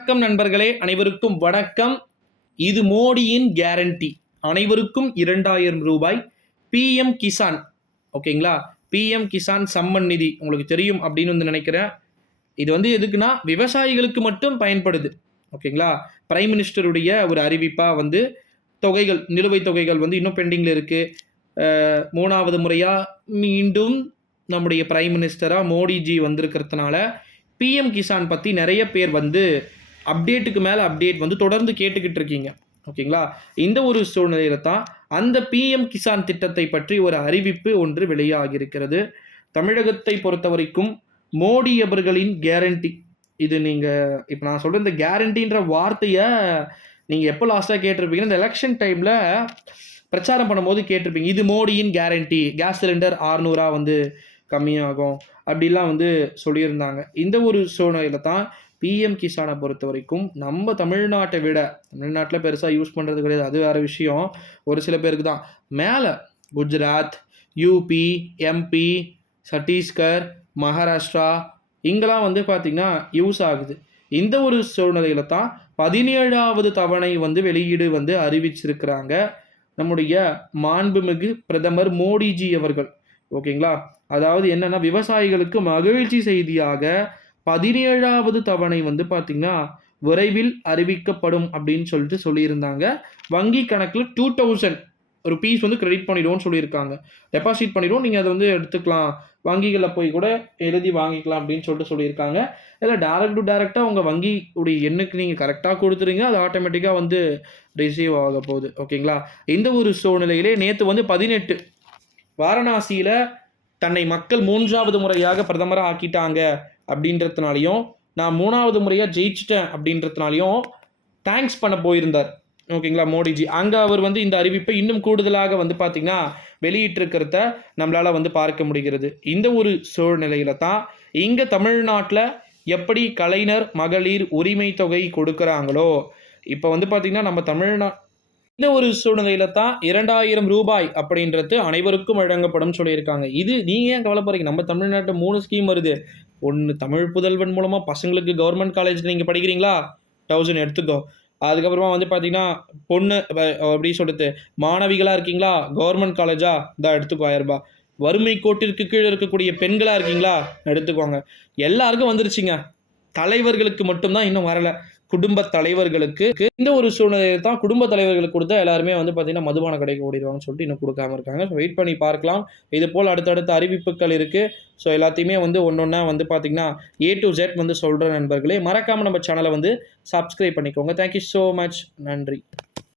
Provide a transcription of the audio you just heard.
வணக்கம் நண்பர்களே அனைவருக்கும் வணக்கம். இது மோடியின் கேரண்டி அனைவருக்கும் இரண்டாயிரம் ரூபாய். பிஎம் கிசான் ஓகேங்களா பிஎம் கிசான் சம்மன் நிதி. உங்களுக்கு தெரியும் அப்படின்னு வந்து நினைக்கிறேன். இது வந்து எதுக்குன்னா விவசாயிகளுக்கு மட்டும் பயன்படுது. ஓகேங்களா பிரைம் மினிஸ்டருடைய ஒரு அறிவிப்பாக வந்து தொகைகள் நிலுவைத் தொகைகள் வந்து இன்னும் பெண்டிங்கில் இருக்குது மூணாவது முறையாக மீண்டும் நம்முடைய பிரைம் மினிஸ்டராக மோடிஜி வந்திருக்கிறதுனால பிஎம் கிசான் பற்றி நிறைய பேர் வந்து அப்டேட்டுக்கு மேலே அப்டேட் வந்து தொடர்ந்து கேட்டுக்கிட்டு இருக்கீங்க. ஓகேங்களா? இந்த ஒரு சூழ்நிலையில தான் அந்த பிஎம் கிசான் திட்டத்தை பற்றி ஒரு அறிவிப்பு ஒன்று வெளியாகியிருக்கிறது. தமிழகத்தை பொறுத்த வரைக்கும் மோடி அவர்களின் கேரண்டி இது நீங்கள் இப்போ நான் சொல்கிற இந்த கேரண்டின்ற வார்த்தையை நீங்கள் எப்போ லாஸ்ட்டாக கேட்டிருப்பீங்க இந்த எலெக்ஷன் டைமில் பிரச்சாரம் பண்ணும்போது கேட்டிருப்பீங்க. இது மோடியின் கேரண்டி கேஸ் சிலிண்டர் ஆறுநூறா வந்து கம்மியாகும். அப்படிலாம் வந்து சொல்லியிருந்தாங்க. இந்த ஒரு சூழ்நிலையில தான் பிஎம் கிசானை பொறுத்த வரைக்கும் நம்ம தமிழ்நாட்டை விட தமிழ்நாட்டில் பெருசாக யூஸ் பண்ணுறது கிடையாது அது வேறு விஷயம். ஒரு சில பேருக்கு தான். மேலே குஜராத் யூபி எம்பி சத்தீஸ்கர் மகாராஷ்டிரா இங்கெல்லாம் வந்து பார்த்திங்கன்னா யூஸ் ஆகுது. இந்த ஒரு சூழ்நிலையில தான் பதினேழாவது தவணை வந்து வெளியீடு வந்து அறிவிச்சிருக்கிறாங்க. நம்முடைய மாண்புமிகு பிரதமர் மோடிஜி அவர்கள். ஓகேங்களா? அதாவது என்னென்னா விவசாயிகளுக்கு மகிழ்ச்சி செய்தியாக பதினேழாவது தவணை வந்து பார்த்திங்கன்னா விரைவில் அறிவிக்கப்படும் அப்படின்னு சொல்லிட்டு சொல்லியிருந்தாங்க. வங்கி கணக்கில் டூ தௌசண்ட் ருபீஸ் வந்து கிரெடிட் பண்ணிடுவோம்னு சொல்லியிருக்காங்க. டெபாசிட் பண்ணிடுவோம். நீங்கள் அதை வந்து எடுத்துக்கலாம். வங்கிகளில் போய் கூட எழுதி வாங்கிக்கலாம் அப்படின்னு சொல்லிட்டு சொல்லியிருக்காங்க. இல்லை டேரக்ட் டு டேரெக்டாக உங்கள் வங்கி உடைய எண்ணுக்கு நீங்கள் கரெக்டாக கொடுத்துறீங்க அது ஆட்டோமேட்டிக்காக வந்து ரிசீவ் ஆக போகுது. ஓகேங்களா இந்த ஒரு சூழ்நிலையிலே நேற்று வந்து பதினெட்டு வாரணாசியில் தன்னை மக்கள் மூன்றாவது முறையாக பிரதமராக ஆக்கிட்டாங்க அப்படின்றதுனாலையும் நான் மூணாவது முறையாக ஜெயிச்சிட்டேன் அப்படின்றதுனாலையும் தேங்க்ஸ் பண்ண போயிருந்தார். ஓகேங்களா மோடிஜி. அங்கே அவர் வந்து இந்த அறிவிப்பை இன்னும் கூடுதலாக வந்து பார்த்திங்கன்னா வெளியிட்டிருக்கிறத நம்மளால் வந்து பார்க்க முடிகிறது. இந்த ஒரு சூழ்நிலையில தான் இங்கே தமிழ்நாட்டில் எப்படி கலைஞர் மகளிர் உரிமை தொகை கொடுக்குறாங்களோ இப்போ வந்து பார்த்திங்கன்னா நம்ம தமிழ்நா இந்த ஒரு சூழ்நிலையில தான் இரண்டாயிரம் ரூபாய் அப்படின்றது அனைவருக்கும் வழங்கப்படும் சொல்லியிருக்காங்க. இது நீங்கள் ஏன் கவலைப்படுறீங்க? நம்ம தமிழ்நாட்டில் மூணு ஸ்கீம் வருது. ஒன்று தமிழ் புதல்வன் மூலமாக பசங்களுக்கு கவர்மெண்ட் காலேஜில் நீங்கள் படிக்கிறீங்களா? தௌசண்ட் எடுத்துக்கோ. அதுக்கப்புறமா வந்து பார்த்தீங்கன்னா பொண்ணு அப்படி சொல்கிறது மாணவிகளாக இருக்கீங்களா? கவர்மெண்ட் காலேஜா தான் எடுத்துக்கோ ஆயிரரூபா வறுமை கோட்டிற்கு கீழே இருக்கக்கூடிய பெண்களாக இருக்கீங்களா? எடுத்துக்கோங்க. எல்லாருக்கும் வந்துருச்சுங்க. தலைவர்களுக்கு மட்டும்தான் இன்னும் வரலை. குடும்ப தலைவர்களுக்கு இந்த ஒரு சூழ்நிலையை தான் குடும்ப தலைவர்களுக்கு கொடுத்தா எல்லாருமே வந்து பார்த்தீங்கன்னா மதுபான கடைக்கு ஓடிடுவாங்கன்னு சொல்லிட்டு இன்னும் கொடுக்காம இருக்காங்க. ஸோ வெயிட் பண்ணி பார்க்கலாம். இது போல் அடுத்தடுத்த அறிவிப்புகள் இருக்குது ஸோ எல்லாத்தையுமே வந்து ஒன்று ஒன்றா வந்து பார்த்தீங்கன்னா ஏ டு ஜெட் வந்து சொல்கிற நண்பர்களே. மறக்காமல் நம்ம சேனலை வந்து சப்ஸ்கிரைப் பண்ணிக்கோங்க. தேங்க்யூ ஸோ மச் நன்றி.